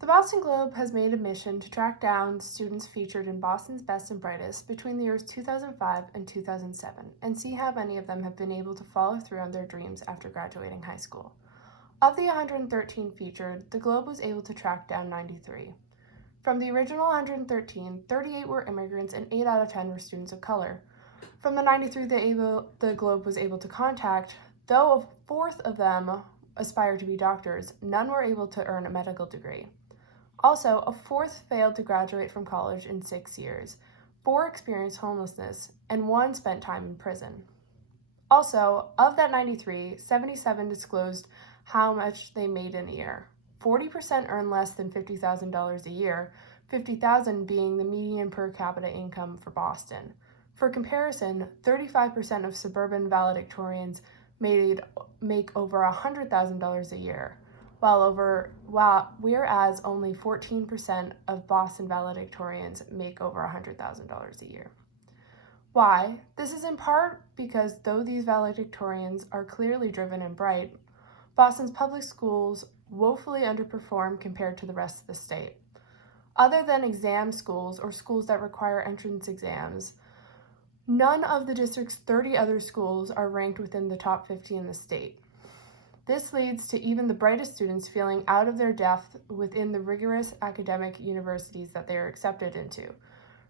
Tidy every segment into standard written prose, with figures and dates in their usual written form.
The Boston Globe has made a mission to track down students featured in Boston's Best and Brightest between the years 2005 and 2007 and see how many of them have been able to follow through on their dreams after graduating high school. Of the 113 featured, the Globe was able to track down 93. From the original 113, 38 were immigrants and 8 out of 10 were students of color. From the 93 the Globe was able to contact, though a fourth of them aspired to be doctors, none were able to earn a medical degree. Also, a fourth failed to graduate from college in 6 years, 4 experienced homelessness, and 1 spent time in prison. Also, of that 93, 77 disclosed how much they made in a year. 40% earned less than $50,000 a year, $50,000 being the median per capita income for Boston. For comparison, 35% of suburban valedictorians make over $100,000 a year, whereas only 14% of Boston valedictorians make over $100,000 a year. Why? This is in part because though these valedictorians are clearly driven and bright, Boston's public schools woefully underperform compared to the rest of the state. Other than exam schools or schools that require entrance exams, none of the district's 30 other schools are ranked within the top 50 in the state. This leads to even the brightest students feeling out of their depth within the rigorous academic universities that they are accepted into.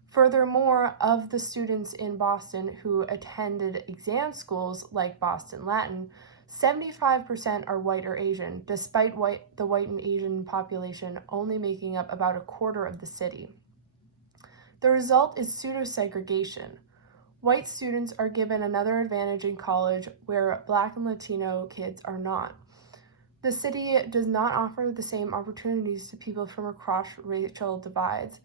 Furthermore, of the students in Boston who attended exam schools like Boston Latin, 75% are white or Asian, despite the white and Asian population only making up about a quarter of the city. The result is pseudo-segregation. White students are given another advantage in college where Black and Latino kids are not. The city does not offer the same opportunities to people from across racial divides,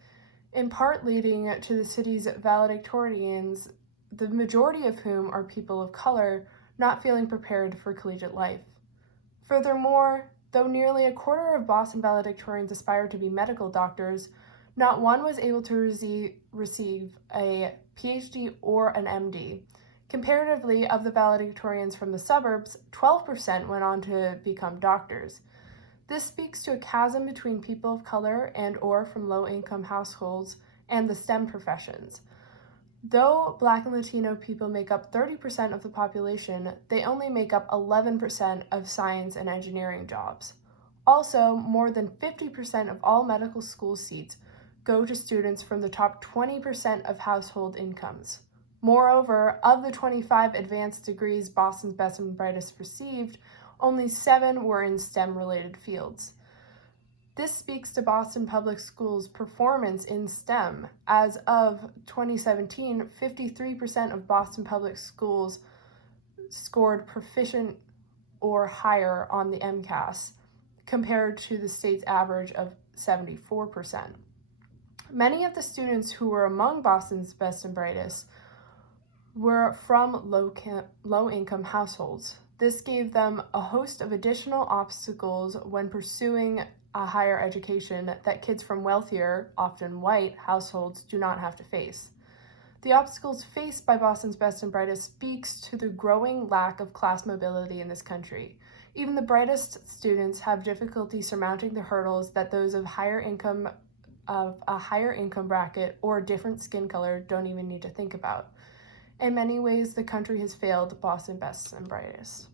in part leading to the city's valedictorians, the majority of whom are people of color, not feeling prepared for collegiate life. Furthermore, though nearly a quarter of Boston valedictorians aspire to be medical doctors, not one was able to receive a PhD or an MD. Comparatively, of the valedictorians from the suburbs, 12% went on to become doctors. This speaks to a chasm between people of color and or from low-income households and the STEM professions. Though Black and Latino people make up 30% of the population, they only make up 11% of science and engineering jobs. Also, more than 50% of all medical school seats go to students from the top 20% of household incomes. Moreover, of the 25 advanced degrees Boston's Best and Brightest received, only 7 were in STEM-related fields. This speaks to Boston Public Schools' performance in STEM. As of 2017, 53% of Boston Public Schools scored proficient or higher on the MCAS, compared to the state's average of 74%. Many of the students who were among Boston's Best and Brightest were from low-income households. This gave them a host of additional obstacles when pursuing a higher education that kids from wealthier, often white, households do not have to face. The obstacles faced by Boston's Best and Brightest speaks to the growing lack of class mobility in this country. Even the brightest students have difficulty surmounting the hurdles that those of a higher income bracket or a different skin color don't even need to think about. In many ways, the country has failed Boston Best and Brightest.